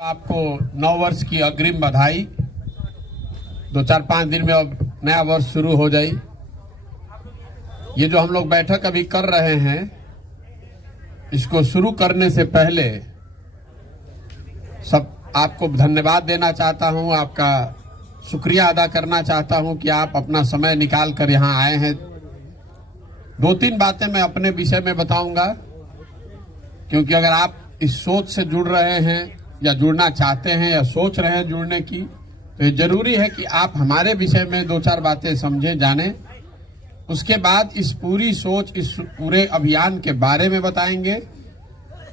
आपको नव वर्ष की अग्रिम बधाई। 2-4-5 दिन में अब नया वर्ष शुरू हो जाए। ये जो हम लोग बैठक अभी कर रहे हैं, इसको शुरू करने से पहले सब आपको धन्यवाद देना चाहता हूं, आपका शुक्रिया अदा करना चाहता हूं कि आप अपना समय निकाल कर यहां आए हैं। 2-3 बातें मैं अपने विषय में बताऊंगा, क्योंकि अगर आप इस सोच से जुड़ रहे हैं या जुड़ना चाहते हैं या सोच रहे हैं जुड़ने की, तो ये जरूरी है कि आप हमारे विषय में 2-4 बातें समझें, जानें। उसके बाद इस पूरी सोच, इस पूरे अभियान के बारे में बताएंगे।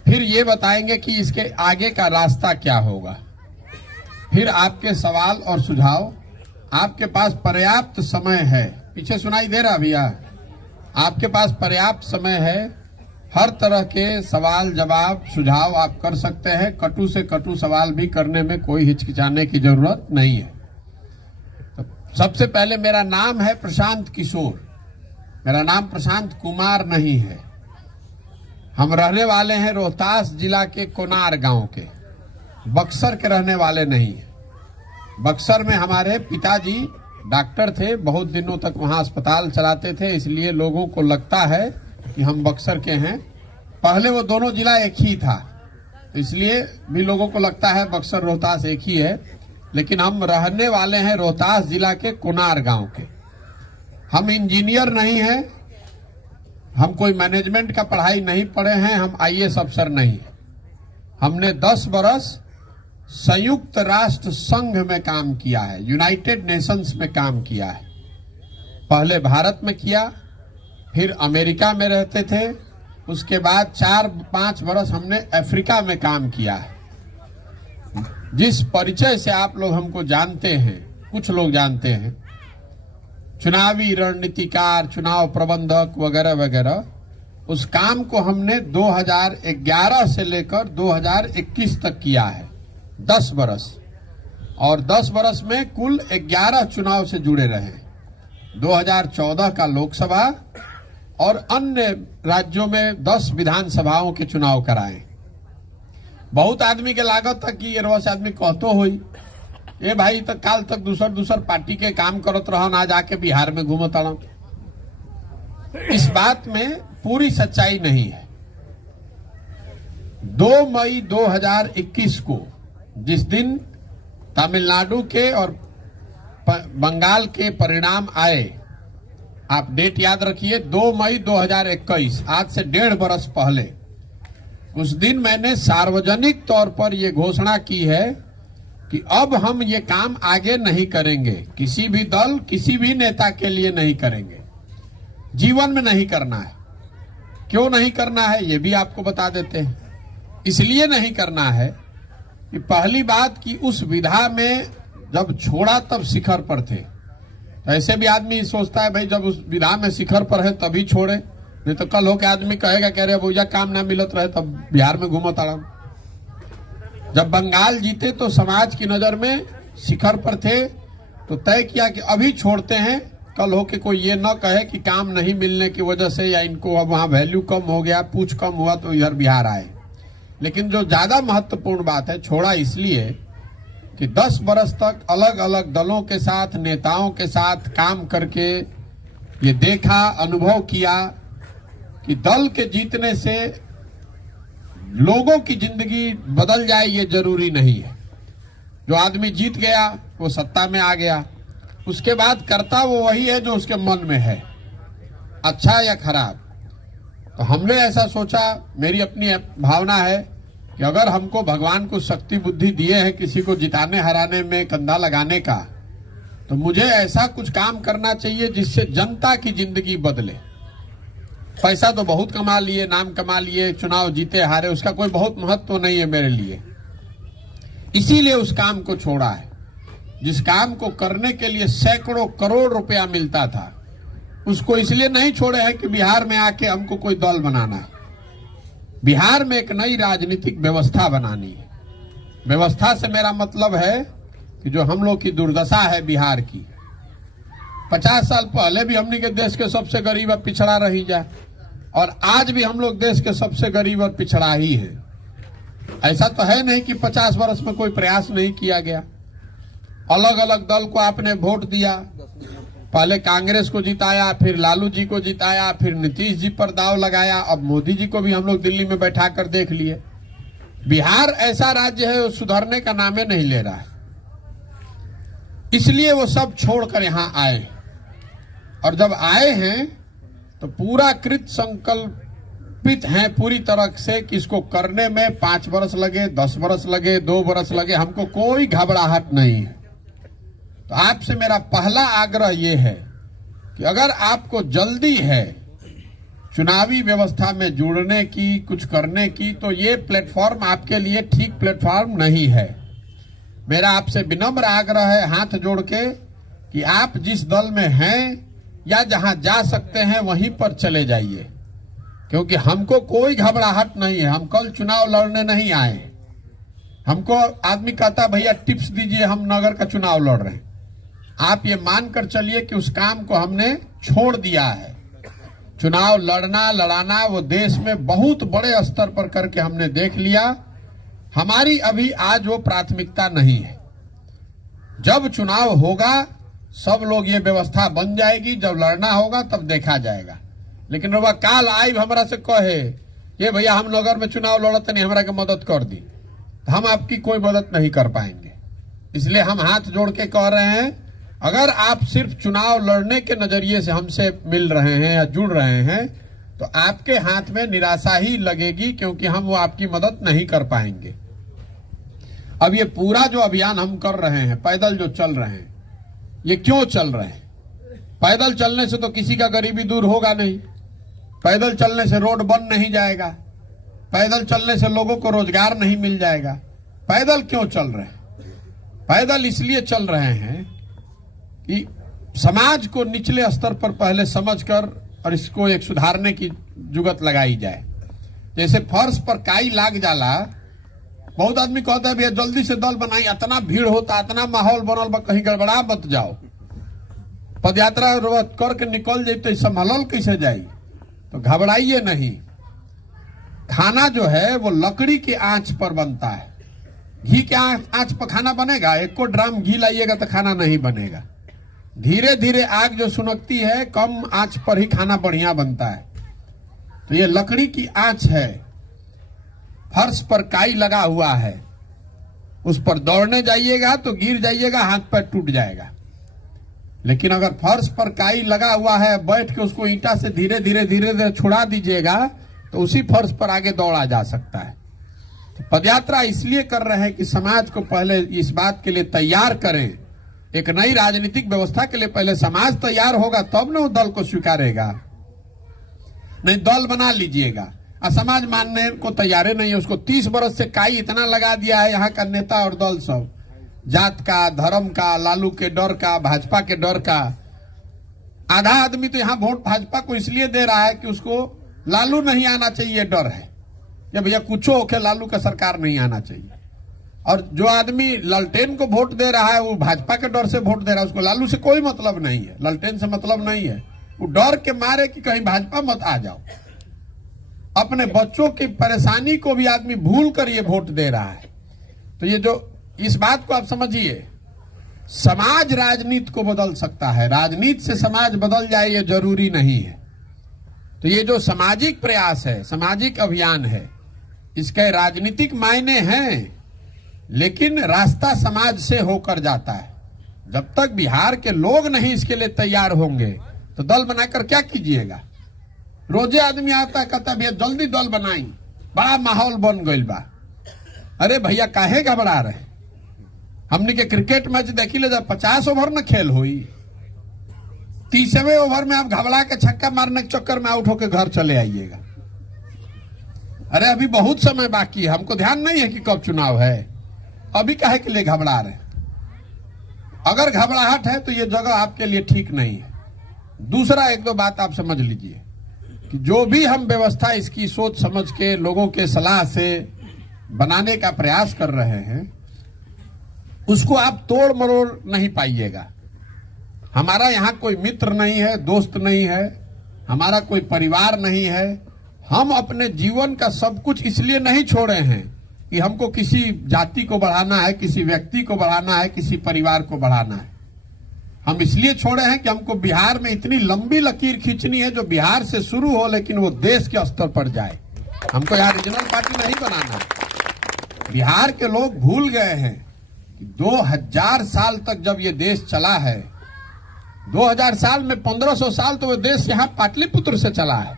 फिर ये बताएंगे कि इसके आगे का रास्ता क्या होगा। फिर आपके सवाल और सुझाव। आपके पास पर्याप्त समय है। पीछे सुनाई दे रहा भैया? आपके पास पर्याप्त समय है। हर तरह के सवाल जवाब सुझाव आप कर सकते हैं। कटु से कटु सवाल भी करने में कोई हिचकिचाने की जरूरत नहीं है। तो सबसे पहले, मेरा नाम है प्रशांत किशोर। मेरा नाम प्रशांत कुमार नहीं है। हम रहने वाले हैं रोहतास जिला के कोनार गांव के, बक्सर के रहने वाले नहीं है। बक्सर में हमारे पिताजी डॉक्टर थे, बहुत दिनों तक वहां अस्पताल चलाते थे, इसलिए लोगों को लगता है कि हम बक्सर के हैं। पहले वो दोनों जिला एक ही था, तो इसलिए भी लोगों को लगता है बक्सर रोहतास एक ही है, लेकिन हम रहने वाले हैं रोहतास जिला के कोनार गांव के। हम इंजीनियर नहीं हैं, हम कोई मैनेजमेंट का पढ़ाई नहीं पढ़े हैं, हम आईएएस अफसर नहीं। हमने 10 बरस संयुक्त राष्ट्र संघ में काम किया है, यूनाइटेड नेशंस में काम किया है। पहले भारत में किया, फिर अमेरिका में रहते थे, उसके बाद 4-5 बरस हमने अफ्रीका में काम किया है। जिस परिचय से आप लोग हमको जानते हैं, कुछ लोग जानते हैं, चुनावी रणनीतिकार, चुनाव प्रबंधक वगैरह वगैरह, उस काम को हमने 2011 से लेकर 2021 तक किया है, 10 बरस। और 10 बरस में कुल 11 चुनाव से जुड़े रहे। 2014 का लोकसभा और अन्य राज्यों में 10 विधानसभाओं के चुनाव कराए। बहुत आदमी के लागत तक कि ये रोज आदमी कहतो हुई, ए भाई तक काल तक दूसर पार्टी के काम करत रहो, ना जाके बिहार में घूमत रहो। इस बात में पूरी सच्चाई नहीं है। 2 मई 2021 को, जिस दिन तमिलनाडु के और बंगाल के परिणाम आए, आप डेट याद रखिए, 2 मई 2021, आज से 1.5 बरस पहले, उस दिन मैंने सार्वजनिक तौर पर यह घोषणा की है कि अब हम ये काम आगे नहीं करेंगे। किसी भी दल, किसी भी नेता के लिए नहीं करेंगे, जीवन में नहीं करना है। क्यों नहीं करना है ये भी आपको बता देते हैं। इसलिए नहीं करना है कि पहली बात कि उस विधा में जब छोड़ा तब शिखर पर थे। तो ऐसे भी आदमी सोचता है भाई जब उस विधा में शिखर पर है तभी छोड़े, नहीं तो कल होकर आदमी कहेगा कह रहे भैया काम ना मिलत रहे तब बिहार में घूमत आराम। जब बंगाल जीते तो समाज की नजर में शिखर पर थे, तो तय किया कि अभी छोड़ते हैं, कल हो के कोई ये न कहे कि काम नहीं मिलने की वजह से या इनको अब वहां वैल्यू कम हो गया, पूछ कम हुआ तो इधर बिहार आए। लेकिन जो ज्यादा महत्वपूर्ण बात है, छोड़ा इसलिए कि 10 बरस तक अलग अलग दलों के साथ, नेताओं के साथ काम करके ये देखा, अनुभव किया कि दल के जीतने से लोगों की जिंदगी बदल जाए ये जरूरी नहीं है। जो आदमी जीत गया वो सत्ता में आ गया, उसके बाद करता वो वही है जो उसके मन में है, अच्छा या खराब। तो हमने ऐसा सोचा, मेरी अपनी भावना है कि अगर हमको भगवान को शक्ति बुद्धि दिए है किसी को जिताने हराने में कंधा लगाने का, तो मुझे ऐसा कुछ काम करना चाहिए जिससे जनता की जिंदगी बदले। पैसा तो बहुत कमा लिए, नाम कमा लिए, चुनाव जीते हारे, उसका कोई बहुत महत्व नहीं है मेरे लिए। इसीलिए उस काम को छोड़ा है, जिस काम को करने के लिए सैकड़ों करोड़ रुपया मिलता था। उसको इसलिए नहीं छोड़े हैं कि बिहार में आके हमको कोई दल बनाना है। बिहार में एक नई राजनीतिक व्यवस्था बनानी है। व्यवस्था से मेरा मतलब है कि जो हम लोग की दुर्दशा है बिहार की, 50 साल पहले भी हमने के देश के सबसे गरीब और पिछड़ा रही जाए, और आज भी हम लोग देश के सबसे गरीब और पिछड़ा ही हैं। ऐसा तो है नहीं कि 50 वर्ष में कोई प्रयास नहीं किया गया। अलग अलग दल को आपने वोट दिया, पहले कांग्रेस को जिताया, फिर लालू जी को जिताया, फिर नीतीश जी पर दाव लगाया, अब मोदी जी को भी हम लोग दिल्ली में बैठा कर देख लिए। बिहार ऐसा राज्य है वो सुधरने का नामे नहीं ले रहा है, इसलिए वो सब छोड़कर यहां आए। और जब आए हैं तो पूरा कृत संकल्पित हैं पूरी तरह से कि इसको करने में 5 वर्ष लगे, 10 वर्ष लगे, 2 वर्ष लगे, हमको कोई घबराहट नहीं है। तो आपसे मेरा पहला आग्रह यह है कि अगर आपको जल्दी है चुनावी व्यवस्था में जुड़ने की, कुछ करने की, तो ये प्लेटफॉर्म आपके लिए ठीक प्लेटफॉर्म नहीं है। मेरा आपसे विनम्र आग्रह है हाथ जोड़ के कि आप जिस दल में हैं या जहां जा सकते हैं वहीं पर चले जाइए, क्योंकि हमको कोई घबराहट नहीं है। हम कल चुनाव लड़ने नहीं आए। हमको आदमी कहता भैया टिप्स दीजिए, हम नगर का चुनाव लड़ रहे हैं। आप ये मानकर चलिए कि उस काम को हमने छोड़ दिया है। चुनाव लड़ना लड़ाना वो देश में बहुत बड़े स्तर पर करके हमने देख लिया। हमारी अभी आज वो प्राथमिकता नहीं है। जब चुनाव होगा सब लोग ये व्यवस्था बन जाएगी, जब लड़ना होगा तब देखा जाएगा। लेकिन वह काल आई हमरा से कहे ये भैया हम नगर में चुनाव लड़ते नहीं, हमरा के मदद कर दी, तो हम आपकी कोई मदद नहीं कर पाएंगे। इसलिए हम हाथ जोड़ के कह रहे हैं, अगर आप सिर्फ चुनाव लड़ने के नजरिए से हमसे मिल रहे हैं या जुड़ रहे हैं तो आपके हाथ में निराशा ही लगेगी, क्योंकि हम वो आपकी मदद नहीं कर पाएंगे। अब ये पूरा जो अभियान हम कर रहे हैं, पैदल जो चल रहे हैं, ये क्यों चल रहे हैं? पैदल चलने से तो किसी का गरीबी दूर होगा नहीं, पैदल चलने से रोड बन नहीं जाएगा, पैदल चलने से लोगों को रोजगार नहीं मिल जाएगा। पैदल क्यों चल रहे हैं? पैदल इसलिए चल रहे हैं कि समाज को निचले स्तर पर पहले समझकर और इसको एक सुधारने की जुगत लगाई जाए। जैसे फर्श पर काई लाग जाला, बहुत आदमी कहता है भैया जल्दी से दल बनाई, इतना भीड़ होता, इतना माहौल बनल बा, कहीं गड़बड़ा मत जाओ, पदयात्रा करके निकल जाए तो संभालल कैसे जाई? तो घबराइए नहीं। खाना जो है वो लकड़ी के आंच पर बनता है। घी के आंच पर खाना बनेगा? 1 ड्राम घी लाइएगा तो खाना नहीं बनेगा। धीरे धीरे आग जो सुनकती है, कम आंच पर ही खाना बढ़िया बनता है। तो ये लकड़ी की आंच है, फर्श पर काई लगा हुआ है, उस पर दौड़ने जाइएगा तो गिर जाइएगा, हाथ पैर टूट जाएगा। लेकिन अगर फर्श पर काई लगा हुआ है, बैठ के उसको ईंटा से धीरे धीरे छुड़ा दीजिएगा तो उसी फर्श पर आगे दौड़ा जा सकता है। तो पदयात्रा इसलिए कर रहे हैं कि समाज को पहले इस बात के लिए तैयार करें। एक नई राजनीतिक व्यवस्था के लिए पहले समाज तैयार होगा तब ना वो दल को स्वीकारेगा। नहीं दल बना लीजिएगा, समाज मानने को तैयार नहीं है। उसको 30 वर्ष से काई इतना लगा दिया है यहाँ का नेता और दल सब, जात का, धर्म का, लालू के डर का, भाजपा के डर का। आधा आदमी तो यहाँ वोट भाजपा को इसलिए दे रहा है कि उसको लालू नहीं आना चाहिए, डर है कि भैया कुछ होके लालू का सरकार नहीं आना चाहिए। और जो आदमी ललटेन को वोट दे रहा है वो भाजपा के डर से वोट दे रहा है, उसको लालू से कोई मतलब नहीं है, ललटेन से मतलब नहीं है। वो डर के मारे कि कहीं भाजपा मत आ जाओ। अपने बच्चों की परेशानी को भी आदमी भूल कर ये वोट दे रहा है। तो ये जो इस बात को आप समझिए, समाज राजनीति को बदल सकता है, राजनीति से समाज बदल जाए ये जरूरी नहीं है। तो ये जो सामाजिक प्रयास है, सामाजिक अभियान है, इसके राजनीतिक मायने हैं, लेकिन रास्ता समाज से होकर जाता है। जब तक बिहार के लोग नहीं इसके लिए तैयार होंगे तो दल बनाकर क्या कीजिएगा? रोजे आदमी आता है कहता भैया जल्दी दल बनाई, बड़ा माहौल बन गई बा। अरे भैया काहे घबरा रहे? हमने के क्रिकेट मैच देखी ले, 50 ओवर न खेल हुई, 30वें ओवर में आप घबरा के छक्का मारने के चक्कर में आउट होकर घर चले आइएगा। अरे अभी बहुत समय बाकी है, हमको ध्यान नहीं है कि कब चुनाव है, अभी काहे के लिए घबरा रहे? अगर घबराहट है तो ये जगह आपके लिए ठीक नहीं है। दूसरा 1-2 बात आप समझ लीजिए कि जो भी हम व्यवस्था इसकी सोच समझ के लोगों के सलाह से बनाने का प्रयास कर रहे हैं, उसको आप तोड़ मरोड़ नहीं पाइएगा। हमारा यहाँ कोई मित्र नहीं है, दोस्त नहीं है, हमारा कोई परिवार नहीं है। हम अपने जीवन का सब कुछ इसलिए नहीं छोड़े हैं कि हमको किसी जाति को बढ़ाना है, किसी व्यक्ति को बढ़ाना है, किसी परिवार को बढ़ाना है। हम इसलिए छोड़े हैं कि हमको बिहार में इतनी लंबी लकीर खींचनी है जो बिहार से शुरू हो लेकिन वो देश के स्तर पर जाए। हमको यहाँ रीजनल पार्टी नहीं बनाना है। बिहार के लोग भूल गए हैं कि 2000 साल तक जब ये देश चला है, 2000 साल में 1500 साल तो वो देश यहाँ पाटलिपुत्र से चला है।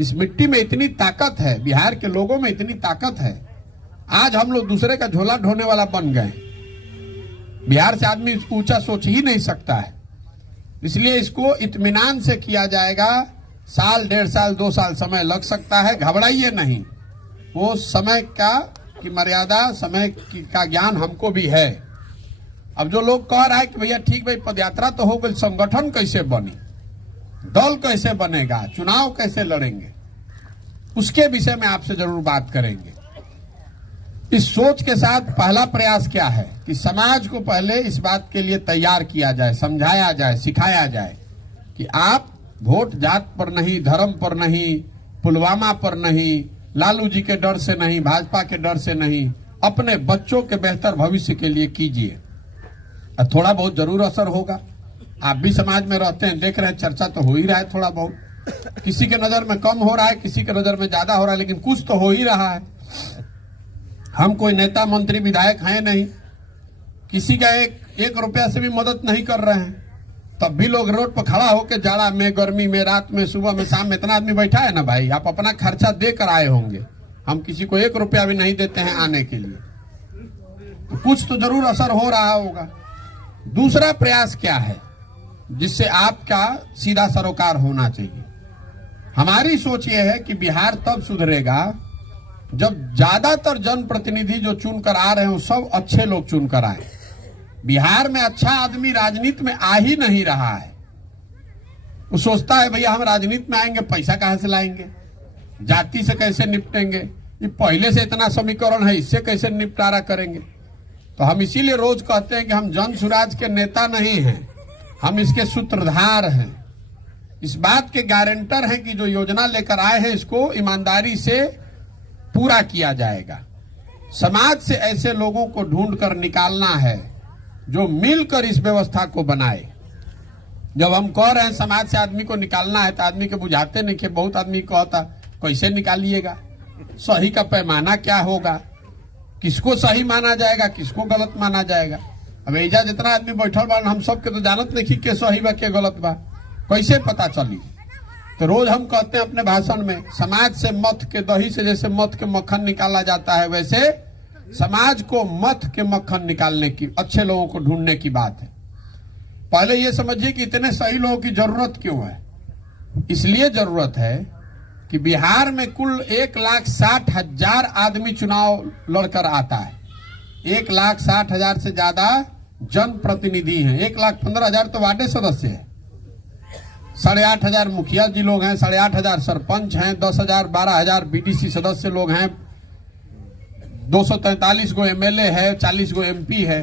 इस मिट्टी में इतनी ताकत है, बिहार के लोगों में इतनी ताकत है। आज हम लोग दूसरे का झोला ढोने वाला बन गए। बिहार से आदमी ऊंचा सोच ही नहीं सकता है। इसलिए इसको इत्मीनान से किया जाएगा। साल, 1.5 साल, 2 साल समय लग सकता है, घबराइए नहीं। वो समय की मर्यादा, समय का ज्ञान हमको भी है। अब जो लोग कह रहा है कि भैया ठीक भाई पदयात्रा तो हो गई, संगठन कैसे बनी, दल कैसे बनेगा, चुनाव कैसे लड़ेंगे, उसके विषय में आपसे जरूर बात करेंगे। इस सोच के साथ पहला प्रयास क्या है कि समाज को पहले इस बात के लिए तैयार किया जाए, समझाया जाए, सिखाया जाए कि आप वोट जात पर नहीं, धर्म पर नहीं, पुलवामा पर नहीं, लालू जी के डर से नहीं, भाजपा के डर से नहीं, अपने बच्चों के बेहतर भविष्य के लिए कीजिए। थोड़ा बहुत जरूर असर होगा। आप भी समाज में रहते हैं, देख रहे हैं, चर्चा तो हो ही रहा है थोड़ा बहुत। किसी के नजर में कम हो रहा है, किसी के नजर में ज्यादा हो रहा है, लेकिन कुछ तो हो ही रहा है। हम कोई नेता, मंत्री, विधायक हैं नहीं, किसी का एक रुपया से भी मदद नहीं कर रहे हैं। तब भी लोग रोड पर खड़ा होकर जाड़ा में, गर्मी में, रात में, सुबह में, शाम में इतना आदमी बैठा है ना भाई। आप अपना खर्चा देकर आए होंगे, हम किसी को 1 रुपया भी नहीं देते हैं आने के लिए। तो कुछ तो जरूर असर हो रहा होगा। दूसरा प्रयास क्या है जिससे आपका सीधा सरोकार होना चाहिए? हमारी सोच यह है कि बिहार तब सुधरेगा जब ज्यादातर जनप्रतिनिधि जो चुनकर आ रहे हैं वो सब अच्छे लोग चुनकर आए। बिहार में अच्छा आदमी राजनीति में आ ही नहीं रहा है। वो सोचता है भैया हम राजनीति में आएंगे, पैसा कहां से लाएंगे, जाति से कैसे निपटेंगे, ये पहले से इतना समीकरण है, इससे कैसे निपटारा करेंगे। तो हम इसीलिए रोज कहते हैं कि हम जन सुराज के नेता नहीं हैं, हम इसके सूत्रधार हैं। इस बात के गारंटर हैं कि जो योजना लेकर आए हैं इसको ईमानदारी से पूरा किया जाएगा। समाज से ऐसे लोगों को ढूंढकर निकालना है जो मिलकर इस व्यवस्था को बनाए। जब हम कह रहे हैं समाज से आदमी को निकालना है तो आदमी के बुझाते नहीं कि बहुत आदमी कहता कैसे निकालिएगा, सही का पैमाना क्या होगा, किसको सही माना जाएगा, किसको गलत माना जाएगा। अब एजा जितना आदमी बैठल बा हम सबके तो जानत नहीं कि सही बा के गलत बा, कैसे पता चली। तो रोज हम कहते हैं अपने भाषण में, समाज से मथ के दही से जैसे मथ के मक्खन निकाला जाता है, वैसे समाज को मथ के मक्खन निकालने की, अच्छे लोगों को ढूंढने की बात है। पहले ये समझिए कि इतने सही लोगों की जरूरत क्यों है। इसलिए जरूरत है कि बिहार में कुल 1,60,000 आदमी चुनाव लड़कर आता है। 1,60,000 से ज्यादा जनप्रतिनिधि हैं। 1,15,000 तो वार्ड सदस्य है, 8,500 मुखिया जी लोग हैं, 8,500 सरपंच हैं, 10,000 12,000 बीडीसी सदस्य लोग हैं, 243 गो एमएलए है, 40 गो एमपी है।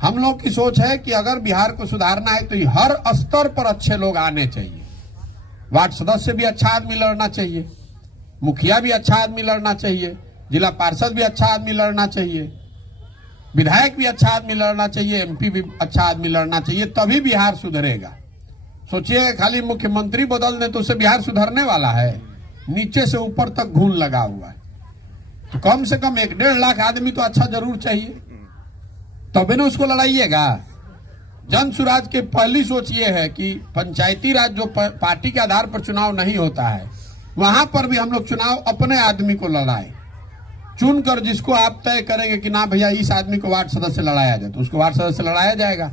हम लोग की सोच है कि अगर बिहार को सुधारना है तो हर स्तर पर अच्छे लोग आने चाहिए। वार्ड सदस्य भी अच्छा आदमी लड़ना चाहिए, मुखिया भी अच्छा आदमी लड़ना चाहिए, जिला पार्षद भी अच्छा आदमी लड़ना चाहिए, विधायक भी अच्छा आदमी लड़ना चाहिए, एमपी भी अच्छा आदमी लड़ना चाहिए, तभी बिहार सुधरेगा। सोचिए खाली मुख्यमंत्री बदल दे तो उससे बिहार सुधरने वाला है? नीचे से ऊपर तक घून लगा हुआ है। तो कम से कम 1-1.5 लाख आदमी तो अच्छा जरूर चाहिए, तभी ना उसको लड़ाइएगा। जन सुराज की पहली सोच ये है कि पंचायती राज जो पार्टी के आधार पर चुनाव नहीं होता है, वहां पर भी हम लोग चुनाव अपने आदमी को लड़ाए, चुनकर जिसको आप तय करेंगे कि ना भैया इस आदमी को वार्ड सदस्य लड़ाया जाए तो उसको वार्ड सदस्य लड़ाया जाएगा।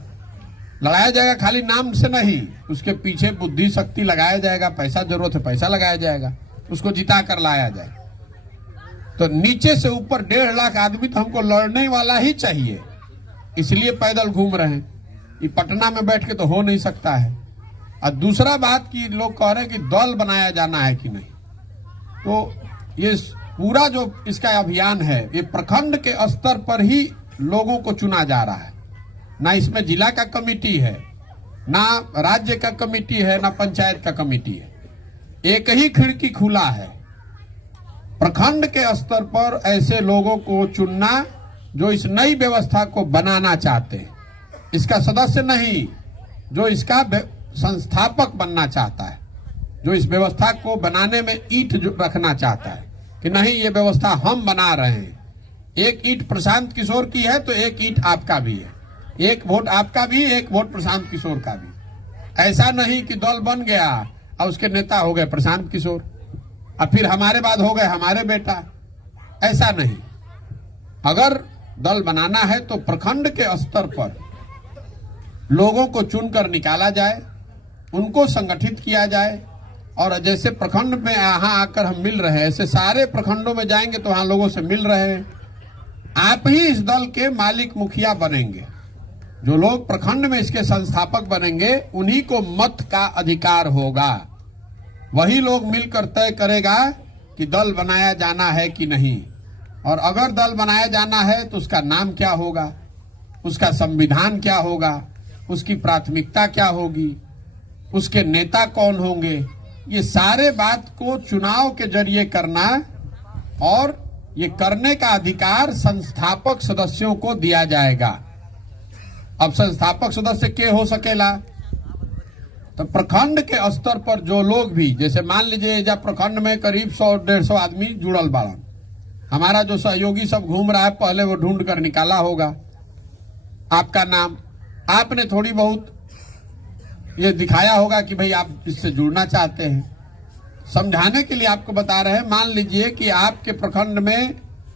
खाली नाम से नहीं, उसके पीछे बुद्धि शक्ति लगाया जाएगा, पैसा जरूरत है पैसा लगाया जाएगा, उसको जिता कर लाया जाए। तो नीचे से ऊपर 1.5 लाख आदमी तो हमको लड़ने वाला ही चाहिए। इसलिए पैदल घूम रहे हैं, ये पटना में बैठ के तो हो नहीं सकता है। और दूसरा बात कि लोग कह रहे हैं कि दल बनाया जाना है कि नहीं, तो ये पूरा जो इसका अभियान है ये प्रखंड के स्तर पर ही लोगों को चुना जा रहा है। ना इसमें जिला का कमेटी है, ना राज्य का कमेटी है, ना पंचायत का कमेटी है। एक ही खिड़की खुला है, प्रखंड के स्तर पर ऐसे लोगों को चुनना जो इस नई व्यवस्था को बनाना चाहते हैं, इसका सदस्य नहीं, जो इसका संस्थापक बनना चाहता है, जो इस व्यवस्था को बनाने में ईंट रखना चाहता है कि नहीं, ये व्यवस्था हम बना रहे हैं। एक ईंट प्रशांत किशोर की है तो एक ईंट आपका भी है, एक वोट आपका भी, एक वोट प्रशांत किशोर का भी। ऐसा नहीं कि दल बन गया और उसके नेता हो गए प्रशांत किशोर और फिर हमारे बाद हो गए हमारे बेटा, ऐसा नहीं। अगर दल बनाना है तो प्रखंड के स्तर पर लोगों को चुनकर निकाला जाए, उनको संगठित किया जाए, और जैसे प्रखंड में यहाँ आकर हम मिल रहे हैं, ऐसे सारे प्रखंडों में जाएंगे तो वहां लोगों से मिल रहे हैं। आप ही इस दल के मालिक मुखिया बनेंगे। जो लोग प्रखंड में इसके संस्थापक बनेंगे उन्हीं को मत का अधिकार होगा। वही लोग मिलकर तय करेगा कि दल बनाया जाना है कि नहीं, और अगर दल बनाया जाना है तो उसका नाम क्या होगा, उसका संविधान क्या होगा, उसकी प्राथमिकता क्या होगी, उसके नेता कौन होंगे, ये सारे बात को चुनाव के जरिए करना, और ये करने का अधिकार संस्थापक सदस्यों को दिया जाएगा। अब संस्थापक सदस्य के हो सकेला, तो प्रखंड के स्तर पर जो लोग भी, जैसे मान लीजिए जब प्रखंड में करीब 100-150 आदमी जुड़ल बाड़न, हमारा जो सहयोगी सब घूम रहा है, पहले वो ढूंढ कर निकाला होगा आपका नाम, आपने थोड़ी बहुत ये दिखाया होगा कि भाई आप इससे जुड़ना चाहते हैं। समझाने के लिए आपको बता रहे हैं, मान लीजिए कि आपके प्रखंड में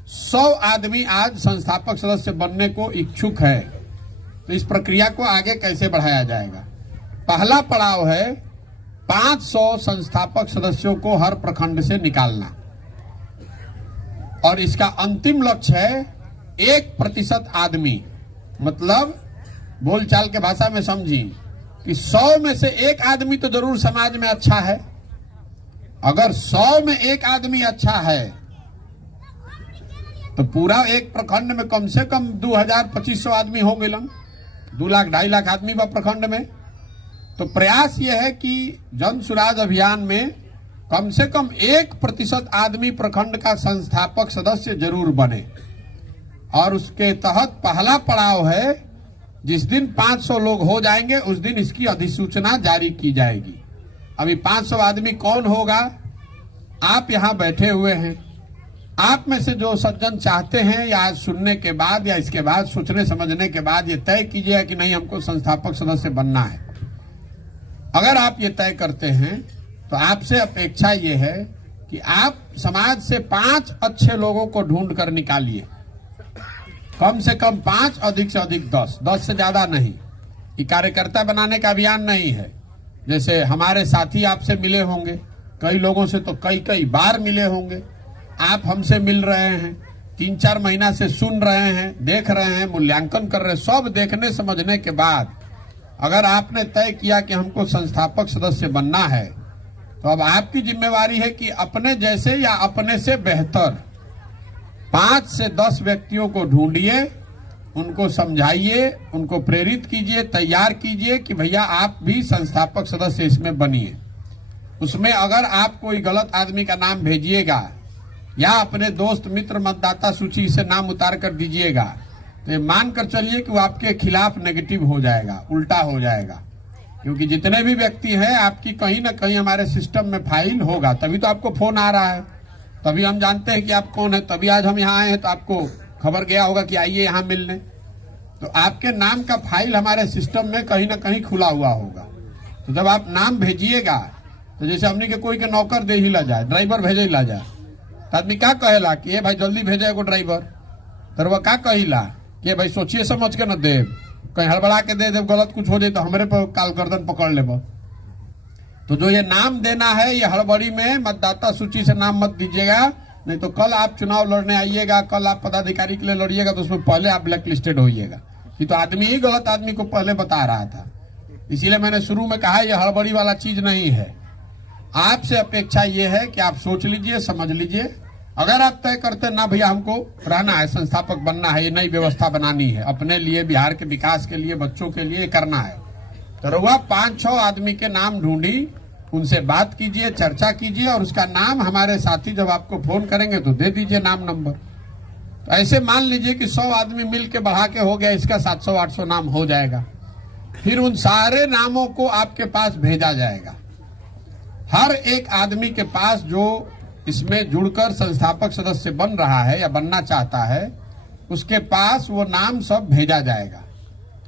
100 आदमी आज संस्थापक सदस्य बनने को इच्छुक है, तो इस प्रक्रिया को आगे कैसे बढ़ाया जाएगा। पहला पड़ाव है 500 संस्थापक सदस्यों को हर प्रखंड से निकालना, और इसका अंतिम लक्ष्य है 1% आदमी, मतलब बोलचाल के भाषा में समझी कि 100 में से 1 आदमी तो जरूर समाज में अच्छा है। अगर 100 में 1 आदमी अच्छा है तो पूरा एक प्रखंड में कम से कम 2000-2500 आदमी हो गए, 2 लाख 2.5 लाख आदमी बा प्रखंड में। तो प्रयास यह है कि जन सुराज अभियान में कम से कम 1% आदमी प्रखंड का संस्थापक सदस्य जरूर बने, और उसके तहत पहला पड़ाव है जिस दिन 500 लोग हो जाएंगे उस दिन इसकी अधिसूचना जारी की जाएगी। अभी 500 आदमी कौन होगा, आप यहाँ बैठे हुए हैं, आप में से जो सज्जन चाहते हैं, या आज सुनने के बाद या इसके बाद सोचने समझने के बाद ये तय कीजिए कि नहीं हमको संस्थापक सदस्य बनना है। अगर आप ये तय करते हैं तो आपसे अपेक्षा ये है कि आप समाज से 5 अच्छे लोगों को ढूंढ कर निकालिए, कम से कम 5, अधिक से अधिक 10 से ज्यादा नहीं। ये कार्यकर्ता बनाने का अभियान नहीं है। जैसे हमारे साथी आपसे मिले होंगे, कई लोगों से तो कई बार मिले होंगे, आप हमसे मिल रहे हैं, 3-4 महीना से सुन रहे हैं, देख रहे हैं, मूल्यांकन कर रहे हैं। सब देखने समझने के बाद अगर आपने तय किया कि हमको संस्थापक सदस्य बनना है, तो अब आपकी जिम्मेवारी है कि अपने जैसे या अपने से बेहतर 5 से 10 व्यक्तियों को ढूंढिए, उनको समझाइए, उनको प्रेरित कीजिए, तैयार कीजिए कि भैया आप भी संस्थापक सदस्य इसमें बनिए। उसमें अगर आप कोई गलत आदमी का नाम भेजिएगा या अपने दोस्त मित्र मतदाता सूची से नाम उतार कर दीजिएगा, तो ये मानकर चलिए कि वो आपके खिलाफ नेगेटिव हो जाएगा, उल्टा हो जाएगा। क्योंकि जितने भी व्यक्ति हैं आपकी कहीं ना कहीं हमारे सिस्टम में फाइल होगा, तभी तो आपको फोन आ रहा है, तभी हम जानते हैं कि आप कौन है, तभी आज हम यहाँ आए हैं तो आपको खबर गया होगा कि आइए यहाँ मिलने। तो आपके नाम का फाइल हमारे सिस्टम में कहीं ना कहीं खुला हुआ होगा। तो जब आप नाम भेजिएगा, तो जैसे हमने के कोई के नौकर दे ही ला जाए, ड्राइवर भेजे ही ला जाए, तो आदमी क्या कहेला कि ये भाई जल्दी भेजे एगो ड्राइवर, तो वह क्या कहिला कि भाई सोचिए समझ के न दे, कहीं हड़बड़ा के दे दे, गलत कुछ हो जाए तो हमारे पर काल गर्दन पकड़ ले। तो जो ये नाम देना है, ये हड़बड़ी में मतदाता सूची से नाम मत दीजिएगा, नहीं तो कल आप चुनाव लड़ने आइएगा, कल आप पदाधिकारी के लिए लड़िएगा तो उसमें पहले आप ब्लैक लिस्टेड होइएगा। ये तो आदमी ही गलत आदमी को पहले बता रहा था। इसीलिए मैंने शुरू में कहा ये हड़बड़ी वाला चीज नहीं है। आपसे अपेक्षा ये है कि आप सोच लीजिए, समझ लीजिए। अगर आप तय करते ना भैया हमको रहना है, संस्थापक बनना है, ये नई व्यवस्था बनानी है अपने लिए, बिहार के विकास के लिए, बच्चों के लिए करना है, तो रउआ 5-6 आदमी के नाम ढूंढी उनसे बात कीजिए, चर्चा कीजिए और उसका नाम हमारे साथी जब आपको फोन करेंगे तो दे दीजिए नाम नंबर। तो ऐसे मान लीजिए कि 100 आदमी मिल के बढ़ा के हो गया, इसका 700-800 नाम हो जाएगा। फिर उन सारे नामों को आपके पास भेजा जाएगा। हर एक आदमी के पास जो इसमें जुड़कर संस्थापक सदस्य बन रहा है या बनना चाहता है, उसके पास वो नाम सब भेजा जाएगा।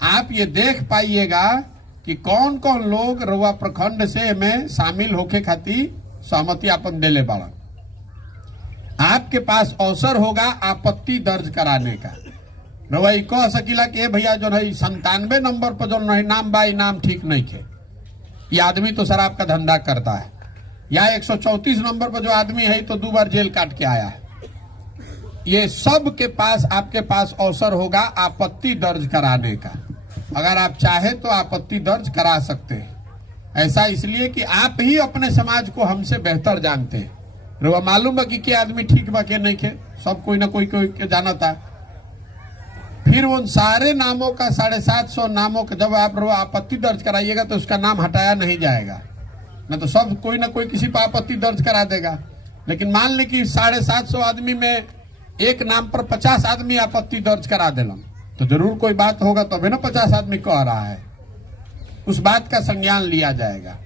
आप ये देख पाइएगा कि कौन कौन लोग रउआ प्रखंड से में शामिल होके खातिर सहमति आपन देले बाड़ा। आपके पास अवसर होगा आपत्ति दर्ज कराने का। रउआ कह सकीला कि भैया जो है 97 नंबर पर जो नहीं नाम बा, नाम ठीक नहीं थे, ये आदमी तो शराब का धंधा करता है, या 134 नंबर पर जो आदमी है तो 2 बार जेल काट के आया है। ये सब के पास आपके पास अवसर होगा आपत्ति दर्ज कराने का। अगर आप चाहे तो आपत्ति दर्ज करा सकते हैं। ऐसा इसलिए कि आप ही अपने समाज को हमसे बेहतर जानते हैं। रउआ मालूम बा कि के आदमी ठीक बा के नहीं के, सब कोई ना कोई के जानता। फिर उन सारे नामों का 750 नामों का जब आप आपत्ति दर्ज कराइएगा तो उसका नाम हटाया नहीं जाएगा, न तो सब कोई ना कोई किसी पर आपत्ति दर्ज करा देगा। लेकिन मान ली कि 750 आदमी में एक नाम पर 50 आदमी आपत्ति दर्ज करा देलन, तो जरूर कोई बात होगा, तभी ना 50 आदमी कह रहा है। उस बात का संज्ञान लिया जाएगा।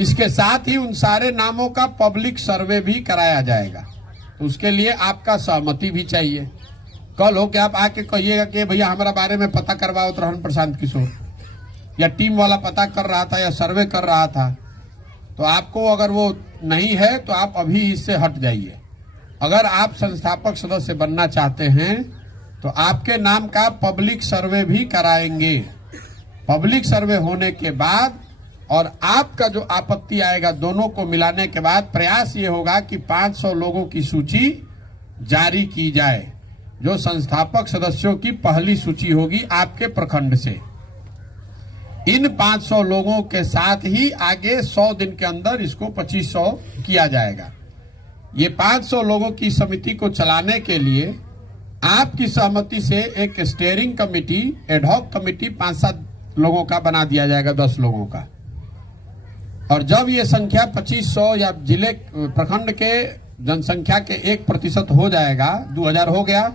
इसके साथ ही उन सारे नामों का पब्लिक सर्वे भी कराया जाएगा। तो उसके लिए आपका सहमति भी चाहिए। कल हो कि आप आके कहिएगा कि भैया हमारा बारे में पता करवाओ तो रहन प्रशांत किशोर, या टीम वाला पता कर रहा था या सर्वे कर रहा था, तो आपको अगर वो नहीं है तो आप अभी इससे हट जाइए। अगर आप संस्थापक सदस्य बनना चाहते हैं तो आपके नाम का पब्लिक सर्वे भी कराएंगे। पब्लिक सर्वे होने के बाद और आपका जो आपत्ति आएगा, दोनों को मिलाने के बाद प्रयास ये होगा कि 500 लोगों की सूची जारी की जाए, जो संस्थापक सदस्यों की पहली सूची होगी आपके प्रखंड से। इन 500 लोगों के साथ ही आगे 100 दिन के अंदर इसको 2500 किया जाएगा। ये 500 लोगों की समिति को चलाने के लिए आपकी सहमति से एक स्टीयरिंग कमेटी, एडहॉक कमेटी 5-7 लोगों का बना दिया जाएगा, 10 लोगों का। और जब ये संख्या 2500 या जिले प्रखंड के जनसंख्या के 1% हो जाएगा, 2000 हो गया,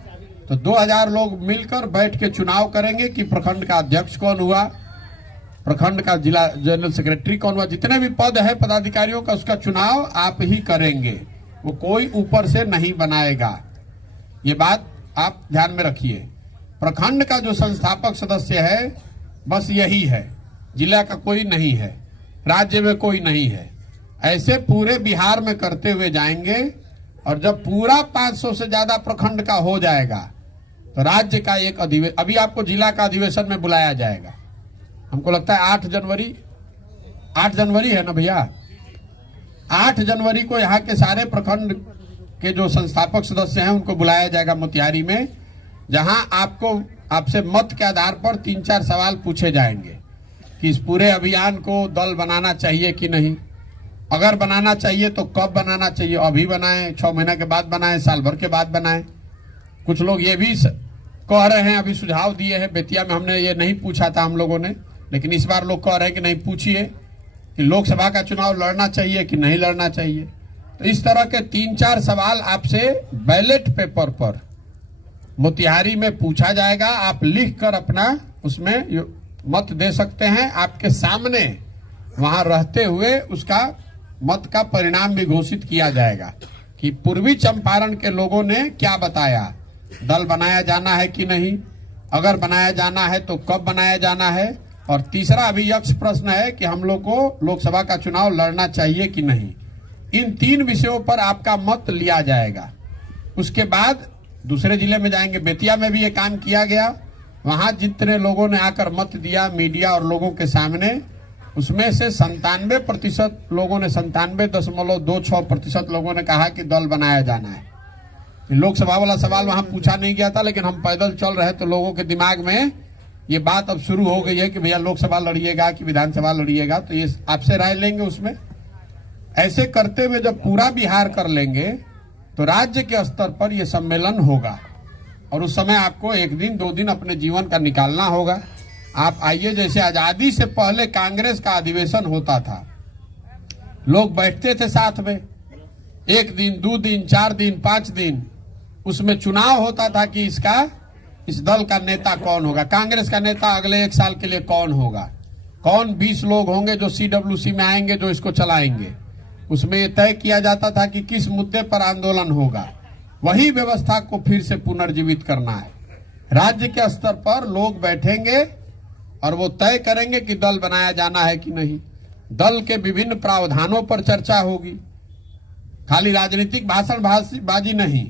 तो 2000 लोग मिलकर बैठ के चुनाव करेंगे कि प्रखंड का अध्यक्ष कौन हुआ, प्रखंड का जिला जनरल सेक्रेटरी कौन हुआ, जितने भी पद है पदाधिकारियों का, उसका चुनाव आप ही करेंगे। वो कोई ऊपर से नहीं बनाएगा। ये बात आप ध्यान में रखिए। प्रखंड का जो संस्थापक सदस्य है बस यही है, जिला का कोई नहीं है, राज्य में कोई नहीं है। ऐसे पूरे बिहार में करते हुए जाएंगे और जब पूरा 500 से ज्यादा प्रखंड का हो जाएगा तो राज्य का एक अधिवेशन, अभी आपको जिला का अधिवेशन में बुलाया जाएगा। हमको लगता है 8 जनवरी है ना भैया, 8 जनवरी को यहाँ के सारे प्रखंड के जो संस्थापक सदस्य हैं उनको बुलाया जाएगा मोतिहारी में, जहां आपसे मत के आधार पर 3-4 सवाल पूछे जाएंगे कि इस पूरे अभियान को दल बनाना चाहिए कि नहीं, अगर बनाना चाहिए तो कब बनाना चाहिए, अभी बनाएं, 6 महीना के बाद बनाएं, साल भर के बाद बनाएं। कुछ लोग ये भी कह रहे हैं, अभी सुझाव दिए हैं, बेतिया में हमने ये नहीं पूछा था हम लोगों ने, लेकिन इस बार लोग कह रहे हैं कि नहीं पूछिए कि लोकसभा का चुनाव लड़ना चाहिए कि नहीं लड़ना चाहिए। तो इस तरह के 3-4 सवाल आपसे बैलेट पेपर पर मोतिहारी में पूछा जाएगा। आप लिख कर अपना उसमें मत दे सकते हैं। आपके सामने वहां रहते हुए उसका मत का परिणाम भी घोषित किया जाएगा कि पूर्वी चंपारण के लोगों ने क्या बताया, दल बनाया जाना है कि नहीं, अगर बनाया जाना है तो कब बनाया जाना है, और तीसरा अभी यक्ष प्रश्न है कि हम लोग को लोकसभा का चुनाव लड़ना चाहिए कि नहीं। इन 3 विषयों पर आपका मत लिया जाएगा। उसके बाद दूसरे जिले में जाएंगे, बेतिया में भी ये काम किया गया। वहां जितने लोगों ने आकर मत दिया मीडिया और लोगों के सामने, उसमें से 97% लोगों ने 97.26% लोगों ने कहा कि दल बनाया जाना है। लोकसभा वाला सवाल वहां पूछा नहीं गया था, लेकिन हम पैदल चल रहे तो लोगों के दिमाग में ये बात अब शुरू हो गई है कि भैया लोकसभा लड़िएगा कि विधानसभा लड़िएगा, तो ये आपसे राय लेंगे उसमें। ऐसे करते हुए जब पूरा बिहार कर लेंगे तो राज्य के स्तर पर यह सम्मेलन होगा, और उस समय आपको 1 दिन 2 दिन अपने जीवन का निकालना होगा। आप आइए, जैसे आजादी से पहले कांग्रेस का अधिवेशन होता था, लोग बैठते थे साथ में, 1 दिन 2 दिन 4 दिन 5 दिन, उसमें चुनाव होता था कि इस दल का नेता कौन होगा, कांग्रेस का नेता अगले 1 साल के लिए कौन होगा, कौन 20 लोग होंगे जो CWC में आएंगे जो इसको चलाएंगे। उसमें यह तय किया जाता था कि किस मुद्दे पर आंदोलन होगा। वही व्यवस्था को फिर से पुनर्जीवित करना है। राज्य के स्तर पर लोग बैठेंगे और वो तय करेंगे कि दल बनाया जाना है कि नहीं। दल के विभिन्न प्रावधानों पर चर्चा होगी, खाली राजनीतिक भाषणबाजी नहीं।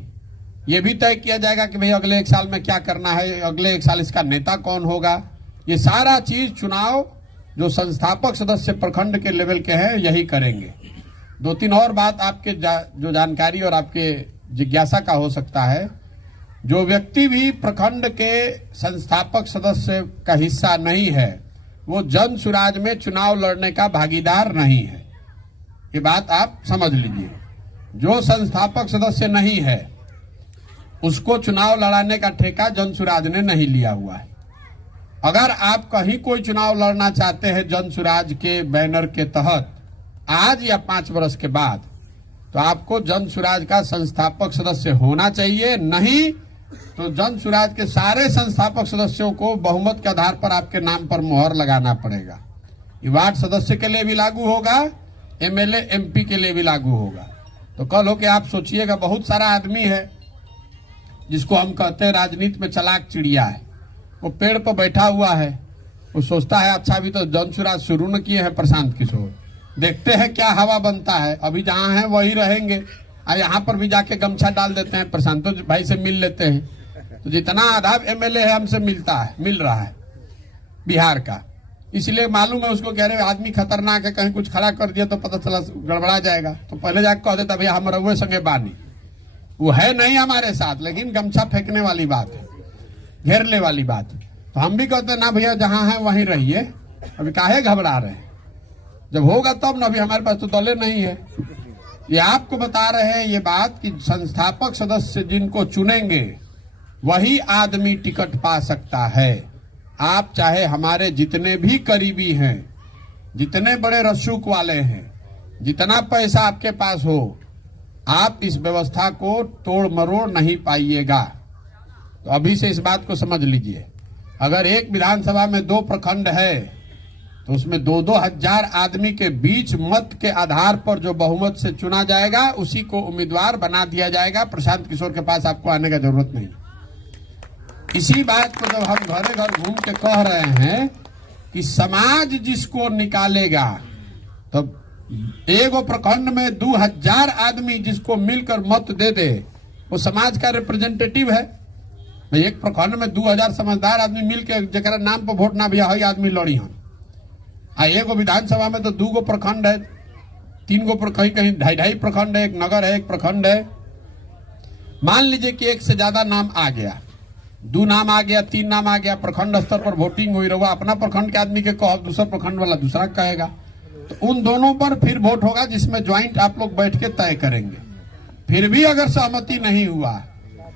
ये भी तय किया जाएगा कि भाई अगले 1 साल में क्या करना है, अगले 1 साल इसका नेता कौन होगा। ये सारा चीज चुनाव जो संस्थापक सदस्य प्रखंड के लेवल के हैं यही करेंगे। 2-3 और बात आपके जो जानकारी और आपके जिज्ञासा का हो सकता है। जो व्यक्ति भी प्रखंड के संस्थापक सदस्य का हिस्सा नहीं है वो जन सुराज में चुनाव लड़ने का भागीदार नहीं है। ये बात आप समझ लीजिए। जो संस्थापक सदस्य नहीं है उसको चुनाव लड़ाने का ठेका जन सुराज ने नहीं लिया हुआ है। अगर आप कहीं कोई चुनाव लड़ना चाहते हैं जन सुराज के बैनर के तहत आज या 5 वर्ष के बाद, तो आपको जन सुराज का संस्थापक सदस्य होना चाहिए। नहीं तो जन सुराज के सारे संस्थापक सदस्यों को बहुमत के आधार पर आपके नाम पर मोहर लगाना पड़ेगा। ये वार्ड सदस्य के लिए भी लागू होगा, MLA MP के लिए भी लागू होगा। तो कल हो के आप सोचिएगा, बहुत सारा आदमी है जिसको हम कहते हैं राजनीति में चलाक चिड़िया है। वो पेड़ पर बैठा हुआ है, वो सोचता है अच्छा अभी तो जन सुराज शुरू न किए हैं प्रशांत किशोर, देखते हैं क्या हवा बनता है, अभी जहां है वही रहेंगे। और यहाँ पर भी जाके गमछा डाल देते हैं, प्रशांत भाई से मिल लेते हैं। तो जितना आधा MLA है हमसे मिल रहा है बिहार का, इसलिए मालूम है उसको, कह रहे आदमी खतरनाक है, कहीं कुछ खड़ा कर दिया तो पता चला गड़बड़ा जाएगा, तो पहले जाके कह देता भैया हम रउए संगे बानी। वो है नहीं हमारे साथ, लेकिन गमछा फेंकने वाली बात है, घेरने वाली बात है। तो हम भी कहते ना भैया जहां है वहीं रहिए, अभी काहे घबरा रहे हैं, जब होगा तब ना, अभी हमारे पास तो दले नहीं है। ये आपको बता रहे हैं ये बात कि संस्थापक सदस्य जिनको चुनेंगे वही आदमी टिकट पा सकता है। आप चाहे हमारे जितने भी करीबी हैं, जितने बड़े रसूख वाले हैं, जितना पैसा आपके पास हो, आप इस व्यवस्था को तोड़ मरोड़ नहीं पाइएगा। तो अभी से इस बात को समझ लीजिए। अगर एक विधानसभा में 2 प्रखंड है तो उसमें 2-2 हजार आदमी के बीच मत के आधार पर जो बहुमत से चुना जाएगा उसी को उम्मीदवार बना दिया जाएगा। प्रशांत किशोर के पास आपको आने का जरूरत नहीं। इसी बात को जब हम घरे घर घूम के कह रहे हैं कि समाज जिसको निकालेगा, तो एगो प्रखंड में 2000 आदमी जिसको मिलकर मत दे दे वो समाज का रिप्रेजेंटेटिव है। एक प्रखंड में 2000 समझदार आदमी मिलकर जरा नाम पर वोट ना भैया हई आदमी लड़ी हन। एगो विधानसभा में तो 2 गो प्रखंड है, 3 गो कहीं 2.5 प्रखंड है, 1 नगर है, 1 प्रखंड है। मान लीजिए कि 1 से ज्यादा नाम आ गया, 2 नाम आ गया, 3 नाम आ गया, प्रखंड स्तर पर वोटिंग हुई, रहुआ अपना प्रखंड के आदमी के कहो, दूसरा प्रखंड वाला दूसरा कहेगा, तो उन दोनों पर फिर वोट होगा जिसमें ज्वाइंट आप लोग बैठ के तय करेंगे। फिर भी अगर सहमति नहीं हुआ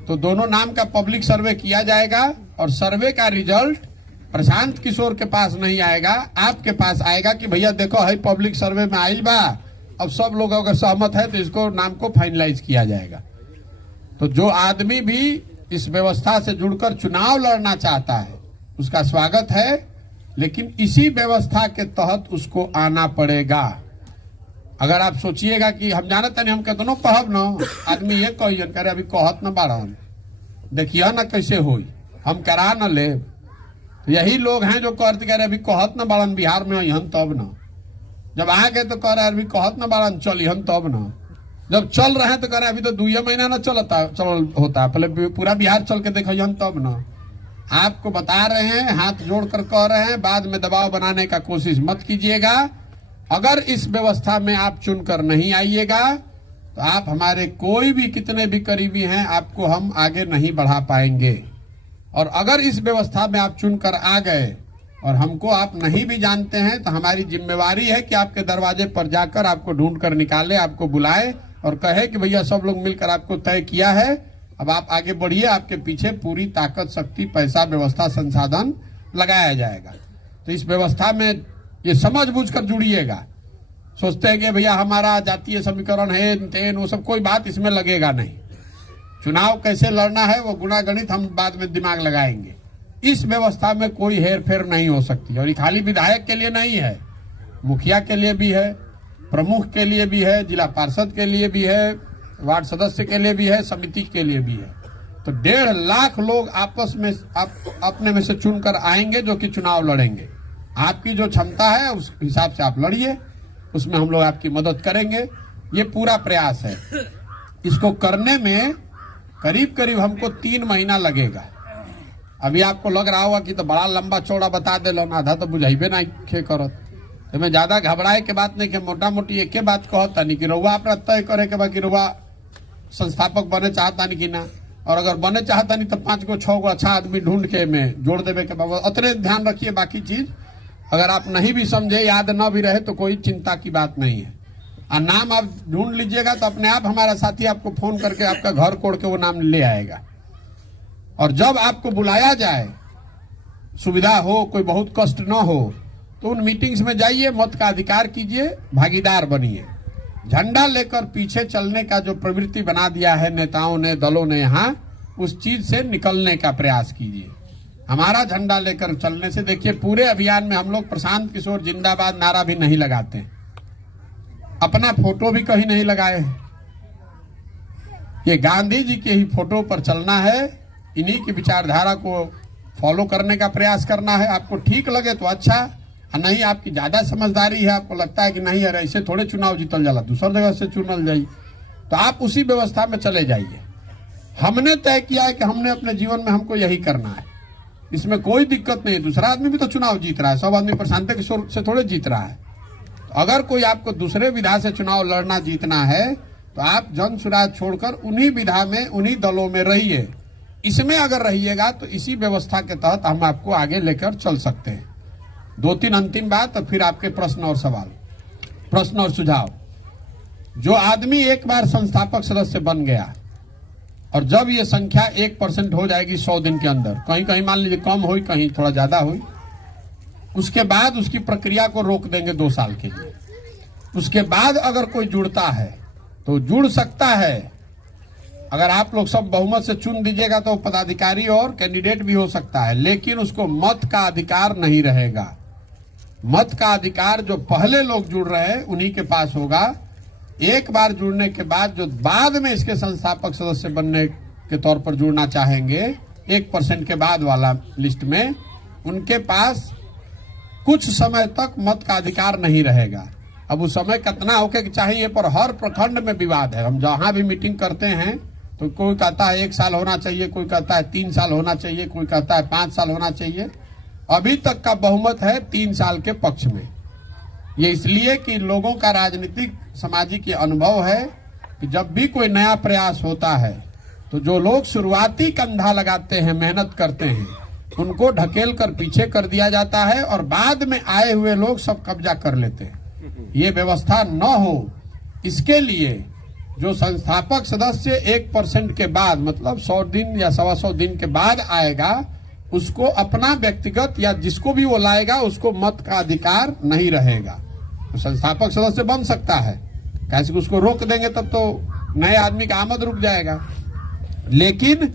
तो दोनों नाम का पब्लिक सर्वे किया जाएगा और सर्वे का रिजल्ट प्रशांत किशोर के पास नहीं आएगा, आपके पास आएगा कि भैया देखो है पब्लिक सर्वे में आइल बा, अब सब लोग अगर सहमत है तो इसको नाम को फाइनलाइज किया जाएगा। तो जो आदमी भी इस व्यवस्था से जुड़कर चुनाव लड़ना चाहता है उसका स्वागत है, लेकिन इसी व्यवस्था के तहत उसको आना पड़ेगा। अगर आप सोचिएगा कि हम जानते नहीं, हम कहते कहब न, आदमी ये कहियन करे अभी कहत न बारन, देखिए न कैसे होई, हम करा न ले। यही लोग हैं जो कहते कह रहे अभी कहत न बारन बिहार में अहन तब न, जब आ गए तो कह रहे अभी कहत न बारन चल हन तब न, जब चल रहे हैं तो कह रहे अभी तो 2 महीना न चल होता, पहले पूरा बिहार चल के देखिए तब न। आपको बता रहे हैं, हाथ जोड़कर कह रहे हैं, बाद में दबाव बनाने का कोशिश मत कीजिएगा। अगर इस व्यवस्था में आप चुनकर नहीं आइएगा तो आप हमारे कोई भी कितने भी करीबी हैं आपको हम आगे नहीं बढ़ा पाएंगे। और अगर इस व्यवस्था में आप चुनकर आ गए और हमको आप नहीं भी जानते हैं तो हमारी जिम्मेवारी है कि आपके दरवाजे पर जाकर आपको ढूंढ कर निकाले, आपको बुलाए और कहे कि भैया सब लोग मिलकर आपको तय किया है, अब आप आगे बढ़िए, आपके पीछे पूरी ताकत, शक्ति, पैसा, व्यवस्था, संसाधन लगाया जाएगा। तो इस व्यवस्था में ये समझ बूझ कर जुड़िएगा सोचते हैं कि भैया हमारा जातीय समीकरण है तेन, वो सब कोई बात इसमें लगेगा नहीं। चुनाव कैसे लड़ना है वो गुणागणित हम बाद में दिमाग लगाएंगे। इस व्यवस्था में कोई हेर फेर नहीं हो सकती। और ये खाली विधायक के लिए नहीं है, मुखिया के लिए भी है, प्रमुख के लिए भी है, जिला पार्षद के लिए भी है, वार्ड सदस्य के लिए भी है, समिति के लिए भी है। तो 1.5 लाख लोग आपस में अपने में से चुनकर आएंगे जो कि चुनाव लड़ेंगे। आपकी जो क्षमता है उस हिसाब से आप लड़िए, उसमें हम लोग आपकी मदद करेंगे। ये पूरा प्रयास है। इसको करने में करीब करीब हमको 3 महीना लगेगा। अभी आपको लग रहा होगा कि तो बड़ा लंबा चौड़ा बता दे लो, आधा तो बुझाइबे ना खे करत। तो मैं ज्यादा घबराए के बात नहीं कि मोटा मोटी एक बात कहता नहीं कि रउआ अपना तय करे के बाकी रउआ संस्थापक बने चाहता नहीं कि ना, और अगर बने चाहता नहीं तो 5 गो 6 गो अच्छा आदमी ढूंढ के में जोड़ देवे के बाबा उतने ध्यान रखिए। बाकी चीज अगर आप नहीं भी समझे, याद न भी रहे तो कोई चिंता की बात नहीं है। और नाम आप ढूंढ लीजिएगा तो अपने आप हमारा साथी आपको फोन करके आपका घर कोड़ के वो नाम ले आएगा। और जब आपको बुलाया जाए, सुविधा हो, कोई बहुत कष्ट न हो, तो उन मीटिंग्स में जाइए, मत का अधिकार कीजिए, भागीदार बनिए। झंडा लेकर पीछे चलने का जो प्रवृत्ति बना दिया है नेताओं ने, दलों ने, यहाँ उस चीज से निकलने का प्रयास कीजिए। हमारा झंडा लेकर चलने से देखिए पूरे अभियान में हम लोग प्रशांत किशोर जिंदाबाद नारा भी नहीं लगाते, अपना फोटो भी कहीं नहीं लगाए। ये गांधी जी के ही फोटो पर चलना है, इन्हीं की विचारधारा को फॉलो करने का प्रयास करना है। आपको ठीक लगे तो अच्छा, नहीं आपकी ज्यादा समझदारी है, आपको लगता है कि नहीं यार ऐसे थोड़े चुनाव जीतल जाला, दूसर जगह से चुनल जाई, तो आप उसी व्यवस्था में चले जाइए। हमने तय किया है कि हमने अपने जीवन में हमको यही करना है, इसमें कोई दिक्कत नहीं है। दूसरा आदमी भी तो चुनाव जीत रहा है, सब आदमी प्रशांत किशोर से थोड़े जीत रहा है। तो अगर कोई आपको दूसरे विधा से चुनाव लड़ना जीतना है तो आप जन सुराज छोड़कर उन्हीं विधा में, उन्हीं दलों में रहिए। इसमें अगर रहिएगा तो इसी व्यवस्था के तहत हम आपको आगे लेकर चल सकते हैं। 2-3 अंतिम बात और फिर आपके प्रश्न और सवाल, प्रश्न और सुझाव। जो आदमी एक बार संस्थापक सदस्य बन गया और जब ये संख्या 1% हो जाएगी 100 दिन के अंदर, कहीं कहीं मान लीजिए कम हुई, कहीं थोड़ा ज्यादा हुई, उसके बाद उसकी प्रक्रिया को रोक देंगे 2 साल के लिए। उसके बाद अगर कोई जुड़ता है तो जुड़ सकता है। अगर आप लोग सब बहुमत से चुन दीजिएगा तो पदाधिकारी और कैंडिडेट भी हो सकता है, लेकिन उसको मत का अधिकार नहीं रहेगा। मत का अधिकार जो पहले लोग जुड़ रहे हैं उन्हीं के पास होगा। एक बार जुड़ने के बाद जो बाद में इसके संस्थापक सदस्य बनने के तौर पर जुड़ना चाहेंगे 1% के बाद वाला लिस्ट में, उनके पास कुछ समय तक मत का अधिकार नहीं रहेगा। अब उस समय कितना होके चाहिए पर हर प्रखंड में विवाद है। हम जहां भी मीटिंग करते हैं तो कोई कहता है 1 साल होना चाहिए, कोई कहता है 3 साल होना चाहिए, कोई कहता है 5 साल होना चाहिए। अभी तक का बहुमत है 3 साल के पक्ष में। ये इसलिए कि लोगों का राजनीतिक सामाजिक ये अनुभव है कि जब भी कोई नया प्रयास होता है तो जो लोग शुरुआती कंधा लगाते हैं, मेहनत करते हैं, उनको ढकेल कर पीछे कर दिया जाता है और बाद में आए हुए लोग सब कब्जा कर लेते हैं। ये व्यवस्था न हो, इसके लिए जो संस्थापक सदस्य 1% के बाद, मतलब 100 दिन या 125 दिन के बाद आएगा, उसको अपना व्यक्तिगत या जिसको भी वो लाएगा उसको मत का अधिकार नहीं रहेगा। तो संस्थापक सदस्य बन सकता है, कैसे उसको रोक देंगे तब तो नए आदमी का आमद रुक जाएगा। लेकिन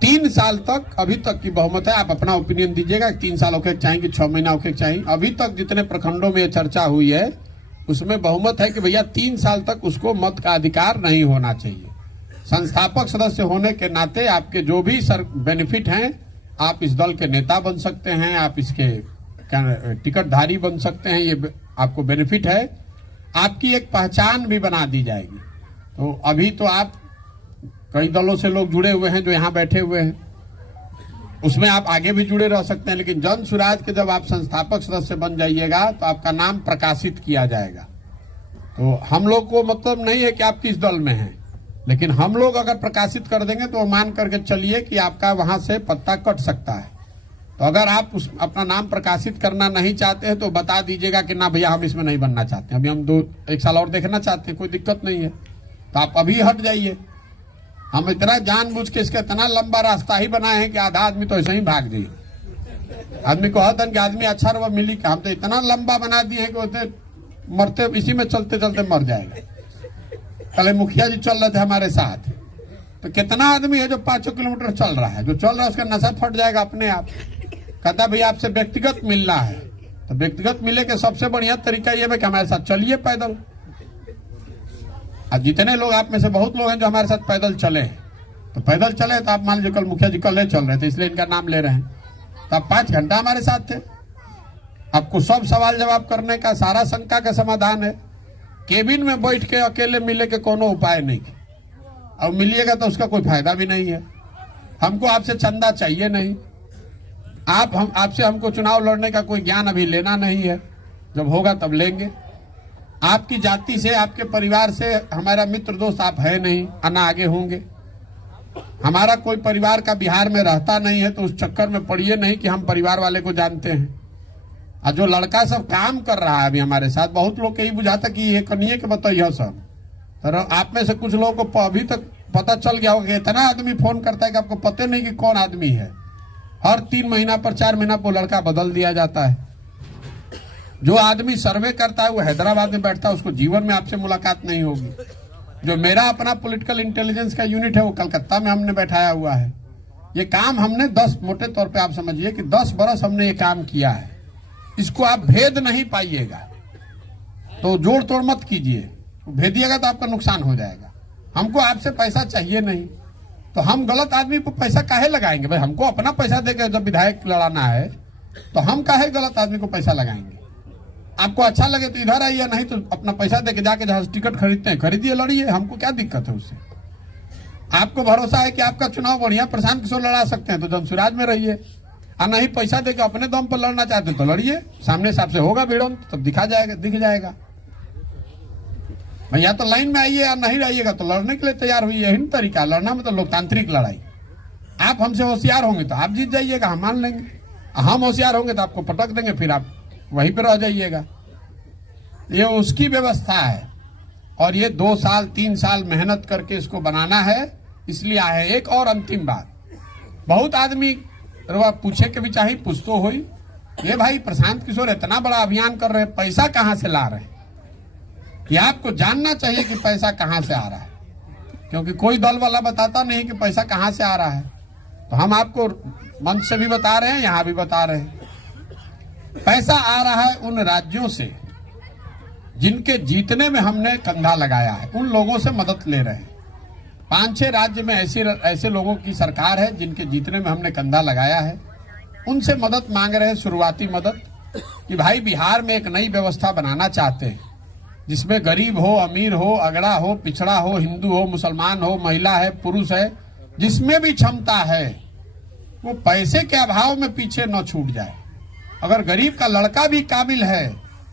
3 साल तक अभी तक की बहुमत है। आप अपना ओपिनियन दीजिएगा, 3 साल होके चाहिए कि 6 महीना होके चाहिए। अभी तक जितने प्रखंडों में चर्चा हुई है उसमें बहुमत है कि भैया 3 साल तक उसको मत का अधिकार नहीं होना चाहिए। संस्थापक सदस्य होने के नाते आपके जो भी बेनिफिट हैं, आप इस दल के नेता बन सकते हैं, आप इसके टिकटधारी बन सकते हैं, ये आपको बेनिफिट है। आपकी एक पहचान भी बना दी जाएगी। तो अभी तो आप कई दलों से लोग जुड़े हुए हैं जो यहाँ बैठे हुए हैं, उसमें आप आगे भी जुड़े रह सकते हैं। लेकिन जन सुराज के जब आप संस्थापक सदस्य बन जाइएगा तो आपका नाम प्रकाशित किया जाएगा। तो हम लोग को मतलब नहीं है कि आप किस दल में हैं, लेकिन हम लोग अगर प्रकाशित कर देंगे तो मान करके चलिए कि आपका वहां से पत्ता कट सकता है। तो अगर आप अपना नाम प्रकाशित करना नहीं चाहते हैं तो बता दीजिएगा कि ना भैया हम इसमें नहीं बनना चाहते, अभी हम 1 साल और देखना चाहते हैं, कोई दिक्कत नहीं है, तो आप अभी हट जाइए। हम इतना जानबूझ के इसका इतना लंबा रास्ता ही बनाए हैं कि आधा आदमी तो ऐसे ही भाग जाइए। आदमी को हतन कि आदमी अच्छा रहा मिली, हम तो इतना लंबा बना दिए हैं कि मरते इसी में चलते चलते मर जाएगा। कल मुखिया जी चल रहे थे हमारे साथ, तो कितना आदमी है जो 5 किलोमीटर चल रहा है, जो चल रहा है उसका नशा फट जाएगा अपने आप। कहता भाई आपसे व्यक्तिगत मिलना है, तो व्यक्तिगत मिले के सबसे बढ़िया तरीका यह है कि हमारे साथ चलिए पैदल। अब जितने लोग आप में से बहुत लोग हैं जो हमारे साथ पैदल चले, तो पैदल चले तो आप मान लीजिए कल मुखिया जी कल चल रहे थे इसलिए इनका नाम ले रहे हैं, तो आप 5 घंटा हमारे साथ थे। आपको सब सवाल जवाब करने का, सारा शंका का समाधान है। केबिन में बैठ के अकेले मिले के कोनो उपाय नहीं, और मिलिएगा तो उसका कोई फायदा भी नहीं है। हमको आपसे चंदा चाहिए नहीं, आपसे हमको चुनाव लड़ने का कोई ज्ञान अभी लेना नहीं है, जब होगा तब लेंगे। आपकी जाति से, आपके परिवार से हमारा मित्र दोस्त आप है नहीं, ना आगे होंगे। हमारा कोई परिवार का बिहार में रहता नहीं है, तो उस चक्कर में पड़िए नहीं कि हम परिवार वाले को जानते हैं। और जो लड़का सब काम कर रहा है अभी हमारे साथ, बहुत लोग के ही बुझाता कि ये कनिए के बताइए सब, तो आप में से कुछ लोगों को अभी तक पता चल गया होगा कि इतना आदमी फोन करता है कि आपको पता नहीं कि कौन आदमी है। हर 3 महीना पर 4 महीना पर लड़का बदल दिया जाता है। जो आदमी सर्वे करता है वो हैदराबाद में बैठता है, उसको जीवन में आपसे मुलाकात नहीं होगी। जो मेरा अपना पॉलिटिकल इंटेलिजेंस का यूनिट है वो कलकत्ता में हमने बैठाया हुआ है। ये काम हमने 10, मोटे तौर पे आप समझिए कि 10 बरस हमने ये काम किया है। इसको आप भेद नहीं पाइएगा तो जोड़ तोड़ मत कीजिए, भेदिएगा तो आपका नुकसान हो जाएगा। हमको आपसे पैसा चाहिए नहीं, तो हम गलत आदमी पर पैसा काहे लगाएंगे? भाई हमको अपना पैसा देकर जब विधायक लड़ाना है तो हम काहे गलत आदमी को पैसा लगाएंगे? आपको अच्छा लगे तो इधर आइए, नहीं तो अपना पैसा देके जाके जहां टिकट खरीदते हैं खरीदिए, लड़िए, हमको क्या दिक्कत है उससे। आपको भरोसा है कि आपका चुनाव बढ़िया प्रशांत किशोर लड़ा सकते हैं तो जमसुराज में रहिए, और नहीं पैसा देकर अपने दम पर लड़ना चाहते तो लड़िए, सामने साहब से होगा भिड़ंत, तब दिख जाएगा। भैया तो लाइन में आइए, और नहीं रहिएगा तो लड़ने के लिए तैयार हुई। यही तरीका लड़ना में, तो लोकतांत्रिक लड़ाई। आप हमसे होशियार होंगे तो आप जीत जाइएगा, हम मान लेंगे। हम होशियार होंगे तो आपको पटक देंगे, फिर आप वहीं पर रह जाइएगा। ये उसकी व्यवस्था है, और ये 2 साल 3 साल मेहनत करके इसको बनाना है, इसलिए आए। एक और अंतिम बात, बहुत आदमी पूछे के भी चाहिए, पूछ तो हुई, ये भाई प्रशांत किशोर इतना बड़ा अभियान कर रहे हैं, पैसा कहां से ला रहे हैं? कि आपको जानना चाहिए कि पैसा कहां से आ रहा है, क्योंकि कोई दल वाला बताता नहीं कि पैसा कहां से आ रहा है। तो हम आपको मंच से भी बता रहे हैं, यहां भी बता रहे हैं। पैसा आ रहा है उन राज्यों से जिनके जीतने में हमने कंधा लगाया है, उन लोगों से मदद ले रहे हैं। 5-6 राज्य में ऐसे लोगों की सरकार है जिनके जीतने में हमने कंधा लगाया है, उनसे मदद मांग रहे हैं, शुरुआती मदद, कि भाई बिहार में एक नई व्यवस्था बनाना चाहते हैं जिसमें गरीब हो, अमीर हो, अगड़ा हो, पिछड़ा हो, हिंदू हो, मुसलमान हो, महिला है, पुरुष है, जिसमें भी क्षमता है वो पैसे के अभाव में पीछे न छूट जाए। अगर गरीब का लड़का भी काबिल है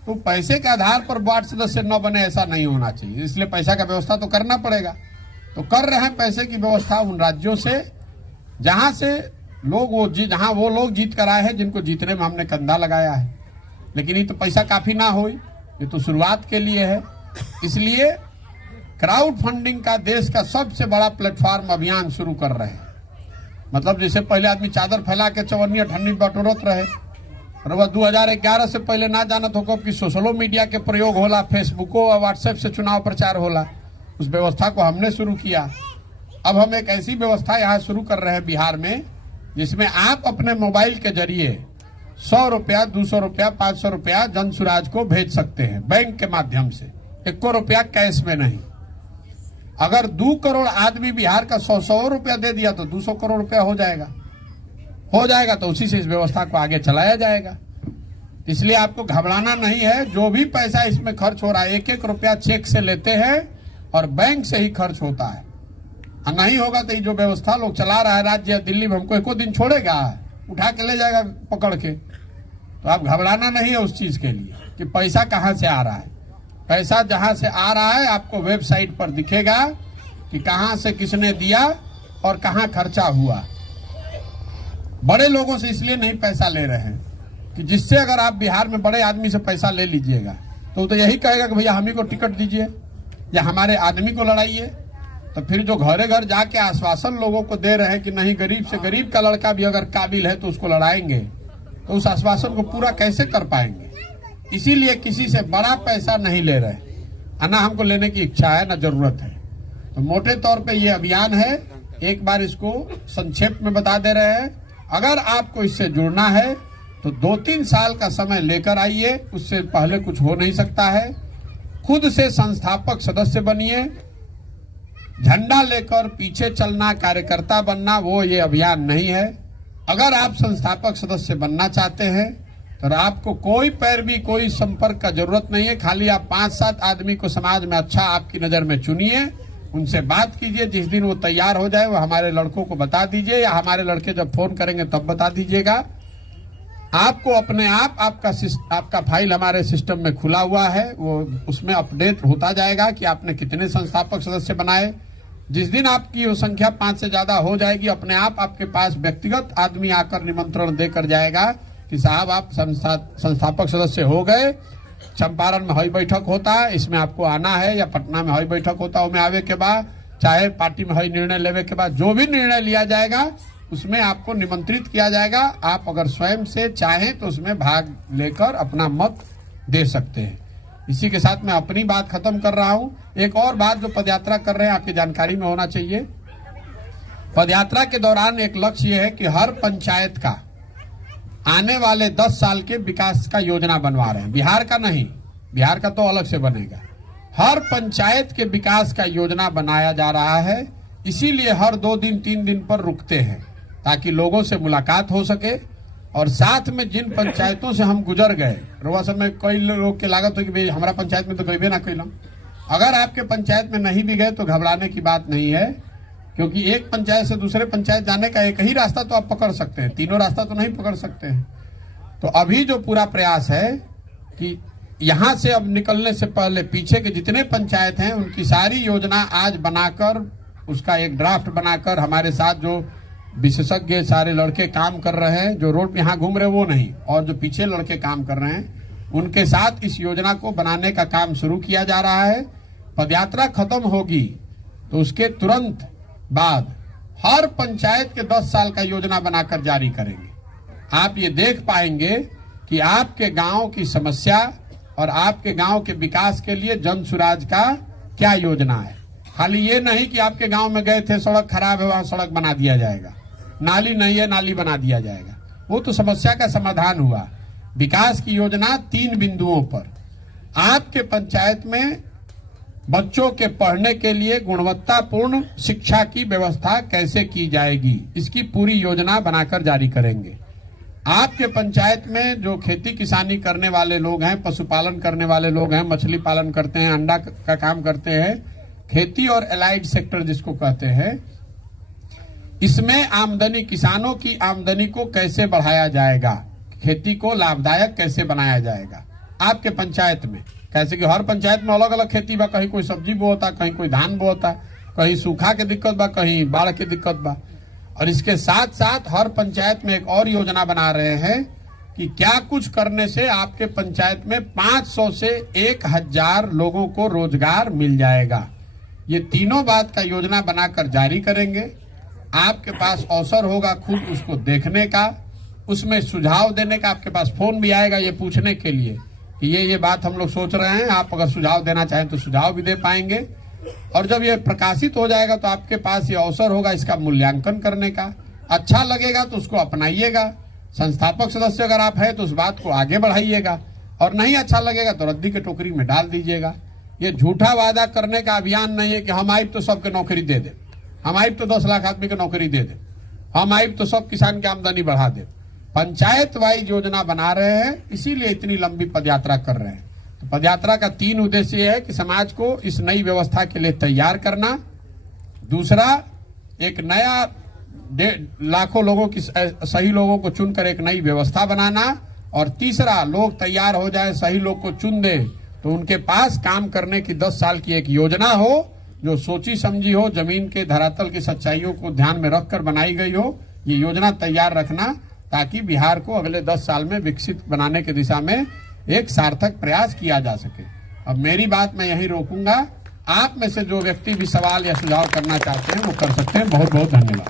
तो पैसे के आधार पर वार्ड सदस्य न बने, ऐसा नहीं होना चाहिए। इसलिए पैसा का व्यवस्था तो करना पड़ेगा। तो कर रहे हैं पैसे की व्यवस्था उन राज्यों से जहां से लोग जहां वो लोग जीत कर आए हैं जिनको जीतने में हमने कंधा लगाया है। लेकिन ये तो पैसा काफी ना हो, ये तो शुरुआत के लिए है। इसलिए क्राउड फंडिंग का देश का सबसे बड़ा प्लेटफॉर्म अभियान शुरू कर रहे हैं। मतलब जैसे पहले आदमी चादर फैला के चवन्नी ठन्नी बटोरत रहे, और वह 2011 से पहले ना जानत हो कि सोशलो मीडिया के प्रयोग होला, फेसबुको और व्हाट्सएप से चुनाव प्रचार होला। उस व्यवस्था को हमने शुरू किया। अब हम एक ऐसी व्यवस्था यहाँ शुरू कर रहे हैं बिहार में, जिसमें आप अपने मोबाइल के जरिए 100 रुपया, 200 रुपया, 500 रुपया जनसुराज को भेज सकते हैं बैंक के माध्यम से, 1 रुपया कैश में नहीं। अगर 2 करोड़ आदमी बिहार का 100 रुपया दे दिया तो 200 करोड़ रुपया हो जाएगा। तो उसी से इस व्यवस्था को आगे चलाया जाएगा। इसलिए आपको घबराना नहीं है। जो भी पैसा इसमें खर्च हो रहा है, 1-1 रुपया चेक से लेते हैं और बैंक से ही खर्च होता है। और नहीं होगा तो ये जो व्यवस्था लोग चला रहा है राज्य दिल्ली में, हमको एको दिन छोड़ेगा, उठा के ले जाएगा पकड़ के। तो आप घबराना नहीं है उस चीज के लिए कि पैसा कहां से आ रहा है। पैसा जहां से आ रहा है आपको वेबसाइट पर दिखेगा कि कहां से किसने दिया और कहां खर्चा हुआ। बड़े लोगों से इसलिए नहीं पैसा ले रहे हैं कि जिससे अगर आप बिहार में बड़े आदमी से पैसा ले लीजिएगा तो यही कहेगा कि भैया हम ही को टिकट दीजिए या हमारे आदमी को लड़ाइए। तो फिर जो घरे घर जाके आश्वासन लोगों को दे रहे हैं कि नहीं, गरीब से गरीब का लड़का भी अगर काबिल है तो उसको लड़ाएंगे, तो उस आश्वासन को पूरा कैसे कर पाएंगे? इसीलिए किसी से बड़ा पैसा नहीं ले रहे, ना हमको लेने की इच्छा है, ना जरूरत है। तो मोटे तौर पे ये अभियान है, एक बार इसको संक्षेप में बता दे रहे हैं। अगर आपको इससे जुड़ना है तो 2-3 साल का समय लेकर आइए, उससे पहले कुछ हो नहीं सकता है। खुद से संस्थापक सदस्य बनिए, झंडा लेकर पीछे चलना, कार्यकर्ता बनना, वो ये अभियान नहीं है। अगर आप संस्थापक सदस्य बनना चाहते हैं तो आपको कोई पैरवी, कोई संपर्क का जरूरत नहीं है। खाली आप 5-7 आदमी को समाज में अच्छा आपकी नजर में चुनिए, उनसे बात कीजिए। जिस दिन वो तैयार हो जाए वो हमारे लड़कों को बता दीजिए, या हमारे लड़के जब फोन करेंगे तब बता दीजिएगा। आपको अपने आप आपका फाइल हमारे सिस्टम में खुला हुआ है, वो उसमें अपडेट होता जाएगा कि आपने कितने संस्थापक सदस्य बनाए। जिस दिन आपकी वो संख्या 5 से ज्यादा हो जाएगी, अपने आप आपके पास व्यक्तिगत आदमी आकर निमंत्रण देकर जाएगा कि साहब आप संस्थापक सदस्य हो गए। चंपारण में हई बैठक होता है, इसमें आपको आना है, या पटना में हई बैठक होता है, उसमें आवे के बाद, चाहे पार्टी में हई निर्णय लेवे के बाद, जो भी निर्णय लिया जाएगा उसमें आपको निमंत्रित किया जाएगा। आप अगर स्वयं से चाहें तो उसमें भाग लेकर अपना मत दे सकते हैं। इसी के साथ मैं अपनी बात खत्म कर रहा हूं। एक और बात जो पदयात्रा कर रहे हैं आपकी जानकारी में होना चाहिए। पदयात्रा के दौरान एक लक्ष्य यह है कि हर पंचायत का आने वाले 10 साल के विकास का योजना बनवा रहे हैं। बिहार का नहीं, बिहार का तो अलग से बनेगा। हर पंचायत के विकास का योजना बनाया जा रहा है। इसीलिए हर 2 दिन 3 दिन पर रुकते हैं ताकि लोगों से मुलाकात हो सके। और साथ में जिन पंचायतों से हम गुजर गए, रोवा समय कई लोग के लागत हो कि भाई हमारा पंचायत में तो गए ना कैलम। अगर आपके पंचायत में नहीं भी गए तो घबराने की बात नहीं है, क्योंकि एक पंचायत से दूसरे पंचायत जाने का एक ही रास्ता तो आप पकड़ सकते हैं, तीनों रास्ता तो नहीं पकड़ सकते हैं। तो अभी जो पूरा प्रयास है कि यहां से अब निकलने से पहले पीछे के जितने पंचायत हैं उनकी सारी योजना आज बनाकर, उसका एक ड्राफ्ट बनाकर हमारे साथ जो विशेषज्ञ सारे लड़के काम कर रहे हैं, जो रोड पे यहाँ घूम रहे वो नहीं, और जो पीछे लड़के काम कर रहे हैं, उनके साथ इस योजना को बनाने का काम शुरू किया जा रहा है। पदयात्रा खत्म होगी तो उसके तुरंत बाद हर पंचायत के 10 साल का योजना बनाकर जारी करेंगे। आप ये देख पाएंगे कि आपके गांव की समस्या और आपके गांव के विकास के लिए जन सुराज का क्या योजना है। खाली ये नहीं कि आपके गांव में गए थे, सड़क खराब है, वहां सड़क बना दिया जाएगा, नाली नहीं है, नाली बना दिया जाएगा, वो तो समस्या का समाधान हुआ। विकास की योजना 3 बिंदुओं पर, आपके पंचायत में बच्चों के पढ़ने के लिए गुणवत्तापूर्ण शिक्षा की व्यवस्था कैसे की जाएगी, इसकी पूरी योजना बनाकर जारी करेंगे। आपके पंचायत में जो खेती किसानी करने वाले लोग हैं, पशुपालन करने वाले लोग हैं, मछली पालन करते हैं, अंडा का काम करते हैं, खेती और एलाइड सेक्टर जिसको कहते हैं, इसमें आमदनी, किसानों की आमदनी को कैसे बढ़ाया जाएगा, खेती को लाभदायक कैसे बनाया जाएगा आपके पंचायत में। कैसे कि हर पंचायत में अलग अलग खेती बा, कहीं कोई सब्जी बोता, कहीं कोई धान बोता, कहीं सूखा के दिक्कत बा, कहीं बाढ़ के दिक्कत बा। और इसके साथ साथ हर पंचायत में एक और योजना बना रहे हैं कि क्या कुछ करने से आपके पंचायत में 500 से 1000 लोगों को रोजगार मिल जाएगा। ये तीनों बात का योजना बनाकर जारी करेंगे। आपके पास अवसर होगा खुद उसको देखने का, उसमें सुझाव देने का। आपके पास फोन भी आएगा ये पूछने के लिए कि ये बात हम लोग सोच रहे हैं, आप अगर सुझाव देना चाहें तो सुझाव भी दे पाएंगे। और जब ये प्रकाशित हो जाएगा तो आपके पास ये अवसर होगा इसका मूल्यांकन करने का। अच्छा लगेगा तो उसको अपनाइएगा। संस्थापक सदस्य अगर आप हैं तो उस बात को आगे बढ़ाइएगा, और नहीं अच्छा लगेगा तो रद्दी के टोकरी में डाल दीजिएगा। ये झूठा वादा करने का अभियान नहीं है कि हम आइब तो सबके नौकरी दे दे, हम आइब तो 10 लाख आदमी को नौकरी दे दे, हम आइब तो सब किसान की आमदनी बढ़ा दे। पंचायत वाइज योजना बना रहे हैं, इसीलिए इतनी लंबी पदयात्रा कर रहे हैं। तो पदयात्रा का 3 उद्देश्य है कि समाज को इस नई व्यवस्था के लिए तैयार करना, दूसरा एक नया लाखों लोगों की सही लोगों को चुनकर एक नई व्यवस्था बनाना, और तीसरा लोग तैयार हो जाए, सही लोग को चुन दे तो उनके पास काम करने की 10 साल की एक योजना हो जो सोची समझी हो, जमीन के धरातल की सच्चाइयों को ध्यान में रखकर बनाई गई हो। ये योजना तैयार रखना ताकि बिहार को अगले 10 साल में विकसित बनाने की दिशा में एक सार्थक प्रयास किया जा सके। अब मेरी बात मैं यहीं रोकूंगा। आप में से जो व्यक्ति भी सवाल या सुझाव करना चाहते हैं वो कर सकते हैं। बहुत बहुत धन्यवाद।